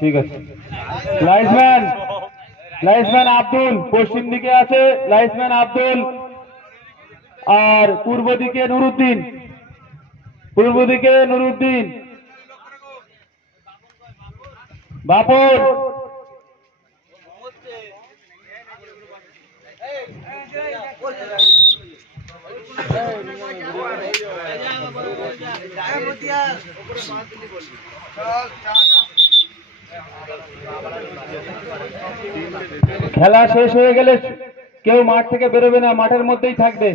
ঠিক আছে। লাইসম্যান আব্দুল পশ্চিম দিকে আছে, লাইসম্যান আব্দুল। আর পূর্ব দিকে নুরুদ্দিন, বাপর। খেলা শেষ হয়ে গেলে কেউ মাঠ থেকে বেরোবে না, মাঠের মধ্যেই থাকবে,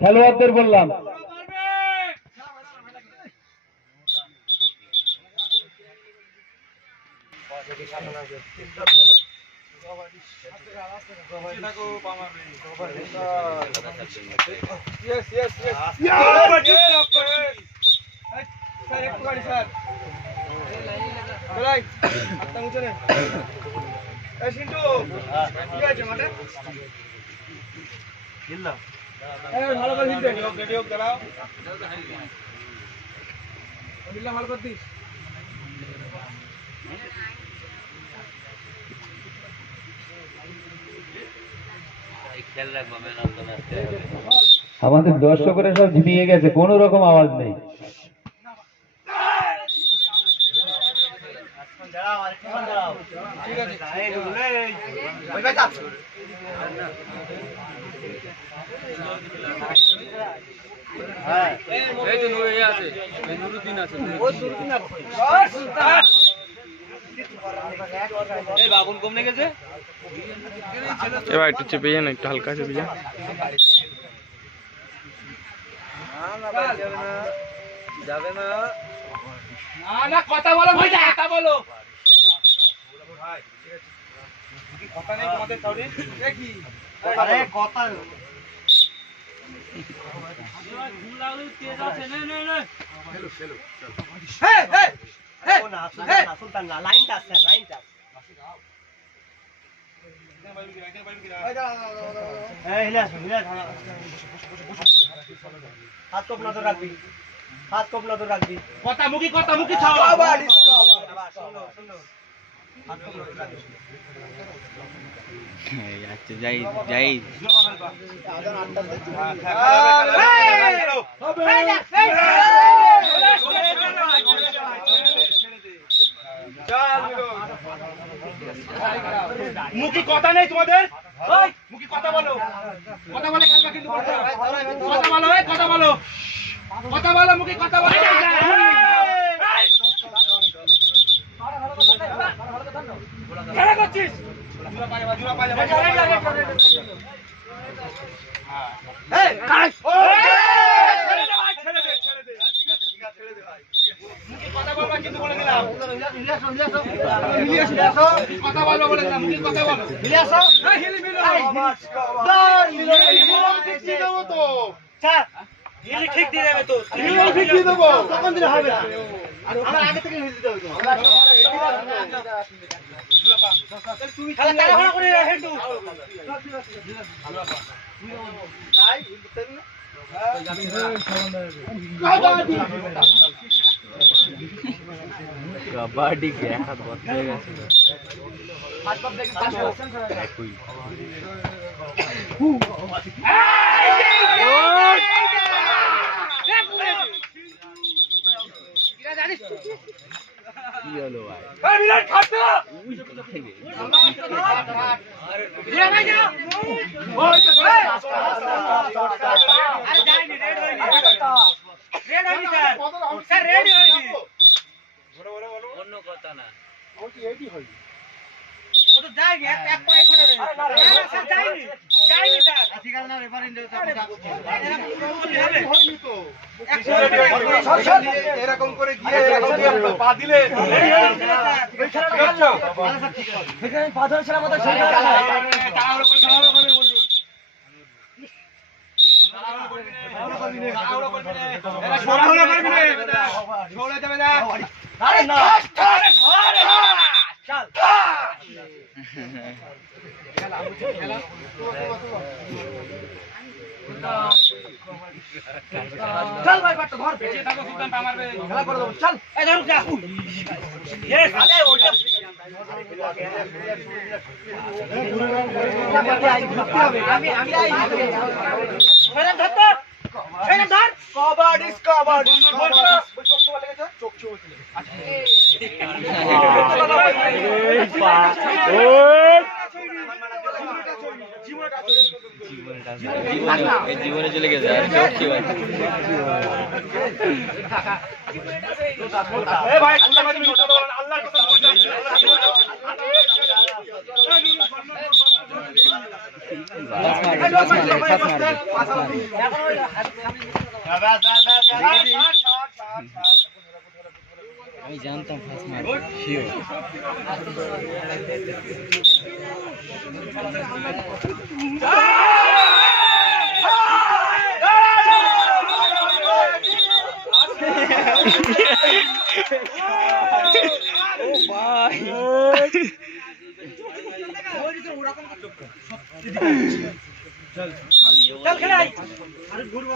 খেলোয়াড়দের বললাম। ভালো করে দিস। আমাদের দর্শকরা সব ঝিমিয়ে গেছে, কোনো রকম আওয়াজ নেই। এবার একটু চেপে যান, একটু হালকা চেপে যান। যাবে না, না কথা বলো ভাই, কথা বলো। কথা নেই তোমাদের সাউরি কি? আরে কথা গুলাগুলি তেজ আছে। নে নে নে হেলো হেলো চল। হে হে হে না সুলতান না, লাইনটা আছে, লাইনটা। হাত কোপ নজর রাখবি, হাত কোপ নজর রাখবি। কথা মুখি ছাও। আচ্ছা যাই যাই। মুখি কথা নেই তোমাদের, মুখি কথা বলো, কথা বলে খেলবা কিন্তু, কথা বলো, কথা বলো, কথা বলো, মুখি কথা বলো। খেলা করছিস কথা বলবা কিন্তু বলে দিলাম, কথা বলো বলে দিলাম, মুখি কথা বলো। ঠিক দিয়ে দেবে তো, ঠিক দিয়ে দেবো, তখন দিলে হবে না, আমার আগে থেকে দিতে হবে তো। তুমি তাড়াহুড়া করে হেঁটু কাবাডি কে হাত বসে গেছে। কি হলো ভাই? বিরাট খাটো আরে যাইনি, রেড হয়নি, রেড হয়নি স্যার, স্যার রেড হয়নি। অন্য কথা না, ওটি এডি হয়নি, ও তো যাইনি, এক পায়ে করে রে। না স্যার যাইনি, যাইনি স্যার, ঠিক আছে না, রেফারি ইন্ডিয়া যাচ্ছে, হয়নি তো এরকম করে গিয়ে এরকম পা দিলে এখানে পা ধরেছিল আমাদের সেই চল ভাই বাট ঘর পেছে থাকো, সুলতান পা মারবে, খেলা করে দাও, চল এই ধরুক যা। Yes, আরে ওটা আমি ধরতো ধর কবাডি কবাডি চোখ চোখ জীবনে চলে গেছে আর চোখ কি হয় ভাই আল্লাহ মাঝে মিথ্যা বলেন আল্লাহর কথা বলেন আমি জানতাম ফার্স্ট মারবো শিওর চল খেলাই আরে ঘুরবো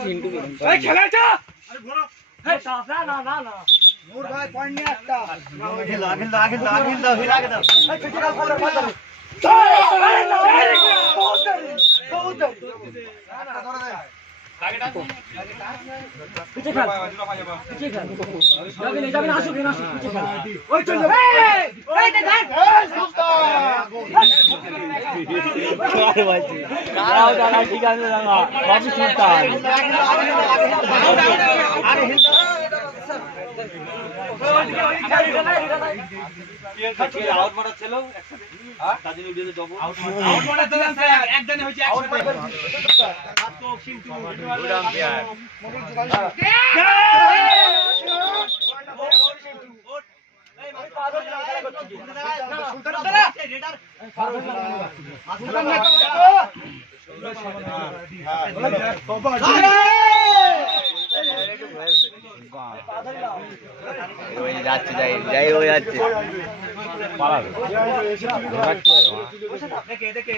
এই খেলা যা আরে ঘুরো এই সাফা না না না নূর ভাই পয়েন্ট নিয়ে একটা আগিল দাও হিলা কে দাও এই ক্রিটিক্যাল বলার মার দাও আরে না বহুত না ধরে দে লাগেটা পিছে খেল পিছে খেল যাবে না আসো কেন আসো পিছে খেল ওই চল এই দে দেখ কার ভাই কারাও দাদা ঠিক আছে দাদা বাবু সুলতান আরে হিল আউট মারা ছিল হ্যাঁ দাদিন ভিডিওতে ডবল আউট মারা ছিল একজনে হইছে 100 হাত তো কিন্তু গুডাম বিয়ার যাচ্ছে যাই হয়ে যাচ্ছে পালাবে দেখে দেখে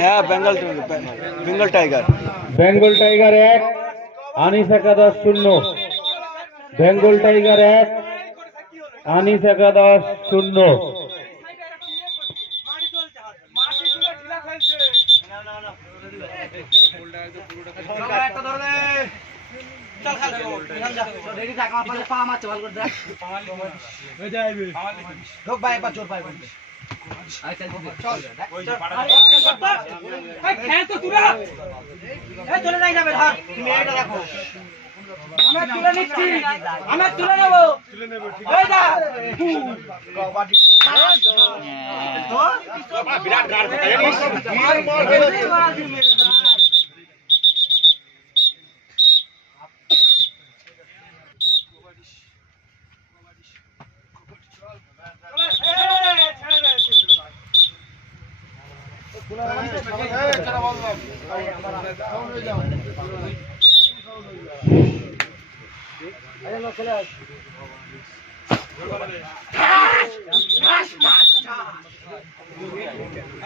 হ্যাঁ বেঙ্গল টাইগার বেঙ্গল টাইগার 1 আনিস একাদশ 0 বেঙ্গল টাইগার 1 আনিস একাদশ 0 চলে যাই যাবে ধর তুমি এটা রাখো আমরা তুলে নিচ্ছি, আমরা তুলে নেবো। এই যা। বিরাট গাড়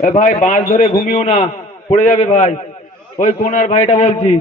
এ ভাই বাঁশ ধরে ঘুমিও না, পড়ে যাবে ভাই। ওই কোনার ভাইটা বলছি।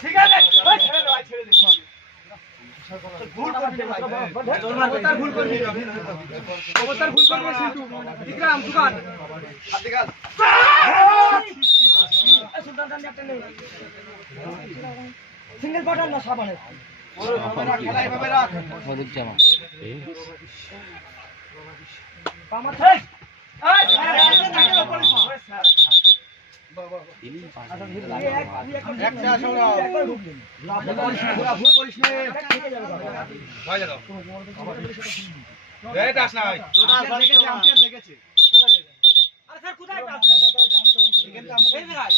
ঠিক আছে ভুল করবে ভুল করবে অবতার ভুল করবে সিন্টু বিক্রম সুকান হাতে গাল সুলতান একটা নেই সিঙ্গেল বাটন না সাবানে খেলা এভাবে রাখ হলুদ জামা কামা এই একটা সরাও ভুল করিস না ভাই দাও এই দাস না ভাই দেখেছে আম্পায়ার দেখেছে আরে স্যার কোথায় টাচ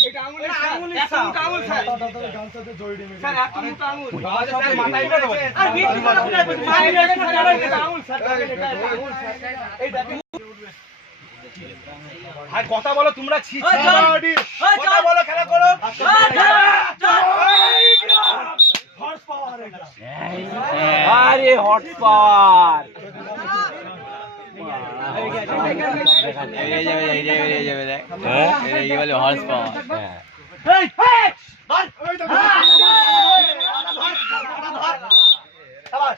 এটা আঙুল আঙুল স্যার গানটাতে জড়িয়ে দিবেন স্যার এত মোটা আঙুল স্যার মাথায় পড়ে আর ভিডিও করে কোথায় বলছি মারি এটা আঙুল স্যার এটা আঙুল স্যার এই দেখেন আর কথা বলো তোমরা কথা বলো খেলা করো হর্স পাওয়ার এটা আরে হট পাওয়ার এই যাবে দেখ এই বলে হর্স পাওয়ার এই ধর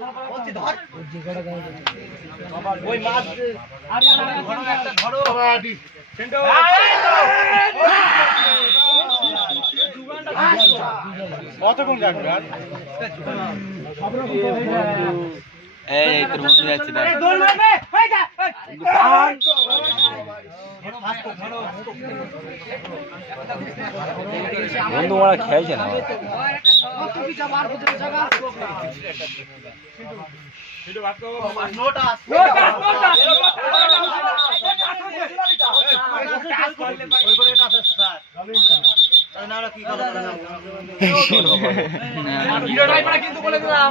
আবার বলছি ধর ওই মাছ আরে একটা ধরো সেন্টো কতক্ষণ যাবে আর এই তোর বন্ধু যাচ্ছে দেখ দৌড় মারবে হই যা বন্ধু ওরা খেলছে না কিন্তু বলে দিলাম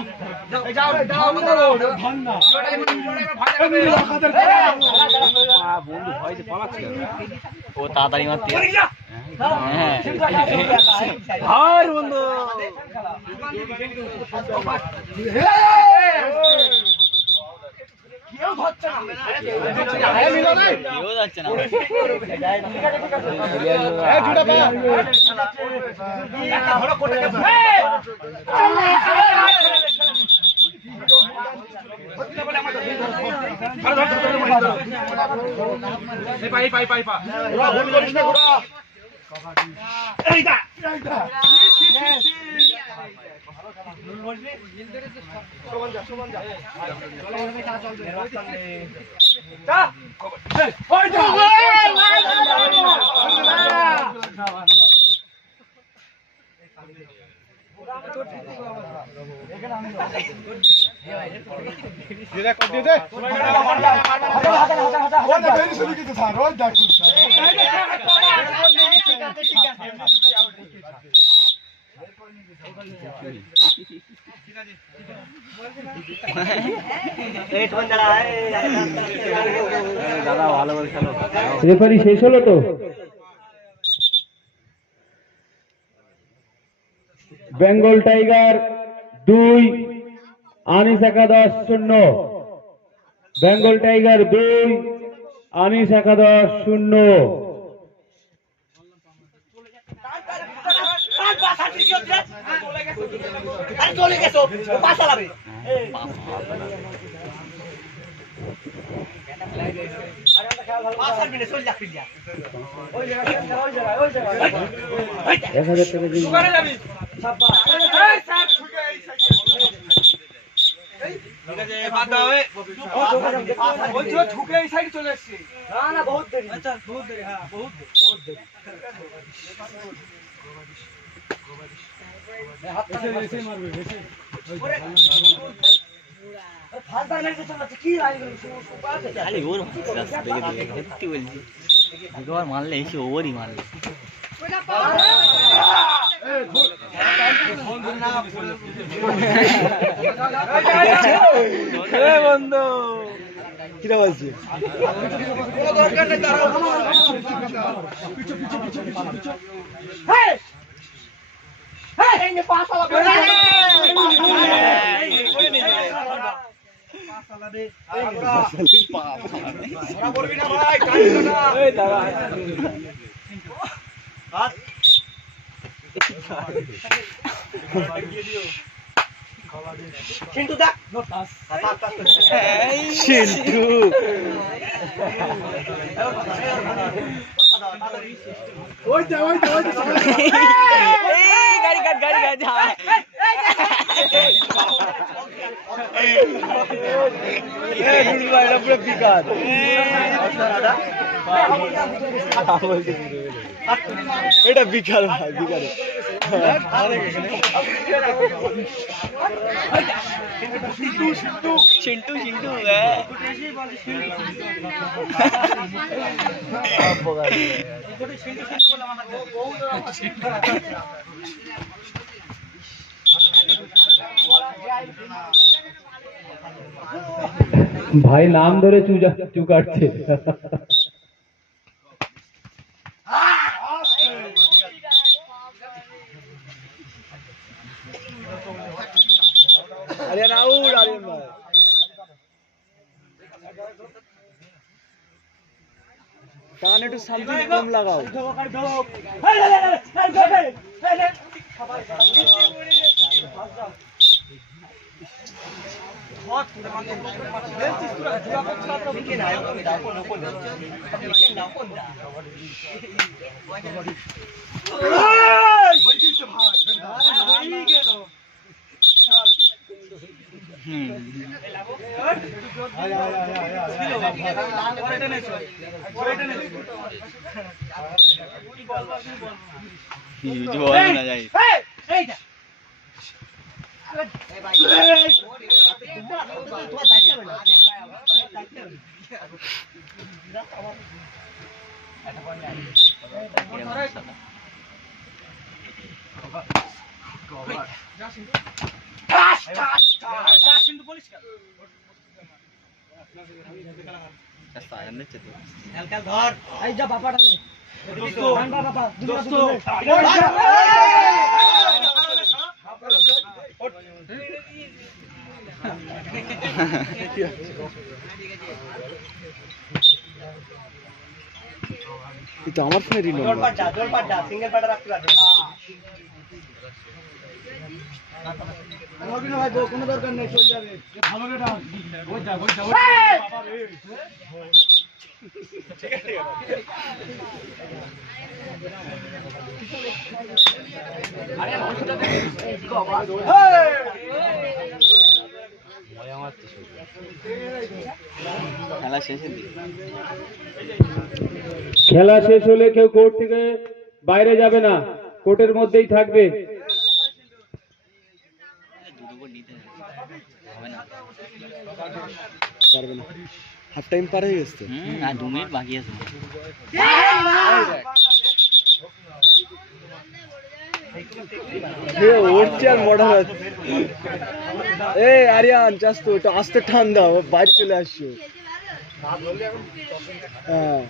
বন্ধু ভয়তে পালাচ্ছে ও তাড়াতাড়ি মারতে আর বন্ধু কেউ ধরছে না দাদা ভালো করে খেলো। রেফারি শেষ হলো তো? বেঙ্গল টাইগার 2, আনিস একাদশ 0। বেঙ্গল টাইগার 2, আনিস একাদশ 0। দোকানে যাবি ঢুকে এই সাইড চলে এসছি। না বহুত দেরি, আচ্ছা বহুত দেরি, হ্যাঁ বহুত দেরি। খালি ওর সত্যি বলছি, দুবার মারলে এসে ওরই মারলে। বন্ধু কিরা বলছি কিন্তু দেখ সিন্ধু গাড়ি কাট গাড়ি কাট পুরো বিকাশ এটা বিকাল ভাই বিকালে চিন্টু চিন্টু ভাই নাম ধরে চুকাচ্ছে। আরে রাউল আরে ভাই কান একটু সামথিং কম লাগাও। না যাই এটা আমার ফোনে রিং জোর পাড্ডা সিঙ্গেল পাড্ডা রাখতে পারবে। নবীন ভাই কোনো দরকার নেই, চলে যাবে ভালো রে। ওই যা বাবা রে। ঠিক আছে আরে মাংসটা দে কি আওয়াজ মজা মারতে শুরু খেলা শেষের দিকে। খেলা শেষ হলে কেউ কোর্ট থেকে বাইরে যাবে না, কোর্টের মধ্যেই থাকবে। দুটো করে নিতে হবে না। পারবে না, হাফ টাইম পার হয়ে গেছে। আর 2 মিনিট বাকি আছে। উঠছে আর মডার হচ্ছে। এই আরিয়ান চাস্তো একটু আস্তে টান দাও, বাইরে চলে আসছো। হ্যাঁ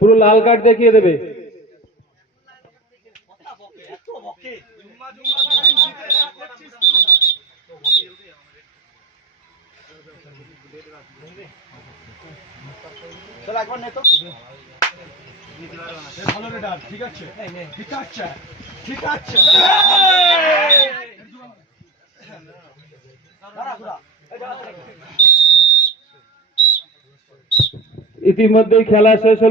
পুরো লাল কার্ড দেখিয়ে দেবে। ঠিক আছে ঠিক আছে ঠিক আছে। ইতিমধ্যেই খেলা শেষ হলো।